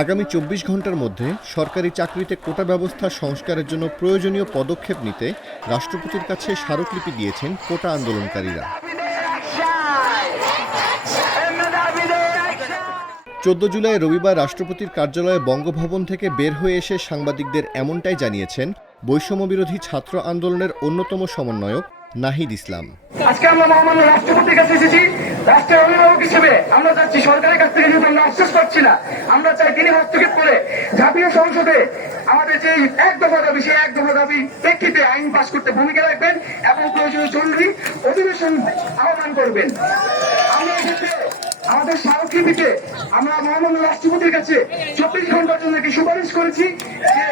আগামী চব্বিশ ঘণ্টার মধ্যে সরকারি চাকরিতে কোটা ব্যবস্থা সংস্কারের জন্য প্রয়োজনীয় পদক্ষেপ নিতে রাষ্ট্রপতির কাছে স্মারকলিপি দিয়েছেন কোটা আন্দোলনকারীরা। চোদ্দ জুলাই রবিবার রাষ্ট্রপতির কার্যালয়ে বঙ্গভবন থেকে বের হয়ে এসে সাংবাদিকদের এমনটাই জানিয়েছেন বৈষম্যবিরোধী ছাত্র আন্দোলনের অন্যতম সমন্বয়ক নাহিদ ইসলাম। আজকে আমরা মহামান্য রাষ্ট্রপতির কাছে এসেছি। চাচ্ছি সরকারের কাছ থেকে যেহেতু আমরা আশ্বাস পাচ্ছি না। আমরা চাই তিনি হস্তক্ষেপ করে জাতীয় সংসদে আমাদের যে এক দফা দাবি, সেই এক দফা দাবি প্রেক্ষিতে আইন পাশ করতে ভূমিকা রাখবেন এবং প্রয়োজনীয় জরুরি অধিবেশন আহ্বান করবেন। আমরা এক্ষেত্রে আমাদের স্মারকলিপিতে আমরা মহামান্য রাষ্ট্রপতির কাছে চব্বিশ ঘণ্টার জন্য একটি সুপারিশ করেছি যে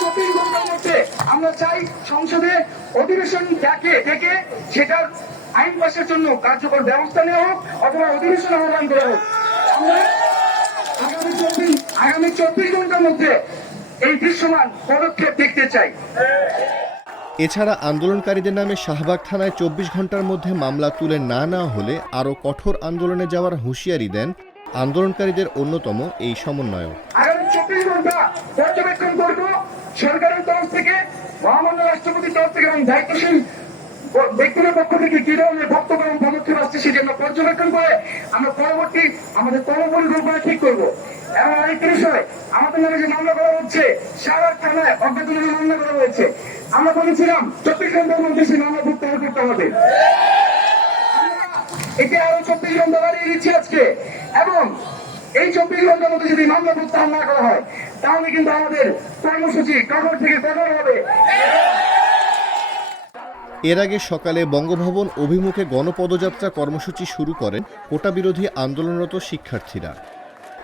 চব্বিশ ঘণ্টার মধ্যে আমরা চাই সংসদে অধিবেশন ডাকে ডেকে সেটার আইন পাশের জন্য কার্যকর ব্যবস্থা নেওয়া হোক অথবা অধিবেশন আহ্বান করা হোক। আগামী চব্বিশ আগামী চব্বিশ ঘণ্টার মধ্যে এই দৃশ্যমান পদক্ষেপ দেখতে চাই। এছাড়া আন্দোলনকারীদের নামে শাহবাগ থানায় চব্বিশ ঘণ্টার মধ্যে মামলা তুলে না নেওয়া হলে আরও কঠোর আন্দোলনে যাওয়ার হুঁশিয়ারি দেন আন্দোলনকারীদের অন্যতম এই সমন্বয়ক। চব্বিশ পর্যবেক্ষণ করব। সরকারের তরফ থেকে, মহামান্য রাষ্ট্রপতির তরফ থেকে এবং দায়িত্বশীল ব্যক্তিদের পক্ষ থেকে কি ধরনের বক্তব্য এবং পদক্ষেপ আসছে আমরা পর্যবেক্ষণ করে আমরা পরবর্তী, আমাদের কর্মপরিকল্পনা ঠিক করব। এবং আরেকটি বিষয়, আমাদের নামে যে মামলা করা হচ্ছে সারার থানায় অজ্ঞাত নামে মামলা করা হয়েছে। আমরা বলেছিলাম, চব্বিশ ঘণ্টার মধ্যে সেই মামলা প্রত্যাহার করতে হবে। একে আরও চব্বিশ ঘণ্টা বাড়িয়ে দিচ্ছি আজকে। এবং এই চব্বিশ ঘণ্টার মধ্যে যদি মামলা প্রত্যাহার না করা হয়, তাহলে কিন্তু আমাদের কর্মসূচি কঠোর থেকে কঠোর হবে? এর আগে সকালে বঙ্গভবন অভিমুখে গণপদযাত্রা কর্মসূচি শুরু করেন কোটা বিরোধী আন্দোলনরত শিক্ষার্থীরা।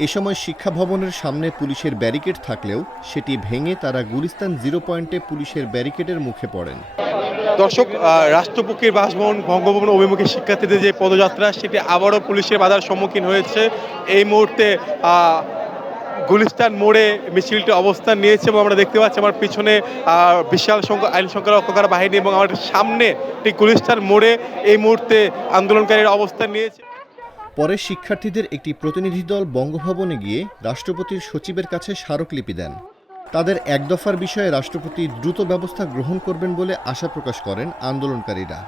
এ সময় শিক্ষা ভবনের সামনে পুলিশের ব্যারিকেড থাকলেও সেটি ভেঙে তারা গুলিস্তান জিরো পয়েন্টে পুলিশের ব্যারিকেডের মুখে পড়েন। দর্শক রাষ্ট্রপক্ষের বাসভবন বঙ্গভবন অভিমুখী শিক্ষার্থীদের যে পদযাত্রা, সেটি আবারও পুলিশের বাধার সম্মুখীন হয়েছে। এই মুহূর্তে গুলিস্তান মোড়ে মিছিলটি অবস্থান নিয়েছে এবং আমরা দেখতে পাচ্ছি আমার পিছনে বিশাল সংখ্যক আইন শৃঙ্খলা রক্ষাকার বাহিনী এবং আমার সামনে ঠিক গুলিস্তান মোড়ে এই মুহূর্তে আন্দোলনকারীরা অবস্থান নিয়েছে। পরে শিক্ষার্থীদের একটি প্রতিনিধি দল বঙ্গভবনে গিয়ে রাষ্ট্রপতির সচিবের কাছে স্মারকলিপি দেন। তাদের এক দফার বিষয়ে রাষ্ট্রপতি দ্রুত ব্যবস্থা গ্রহণ করবেন বলে আশা প্রকাশ করেন আন্দোলনকারীরা।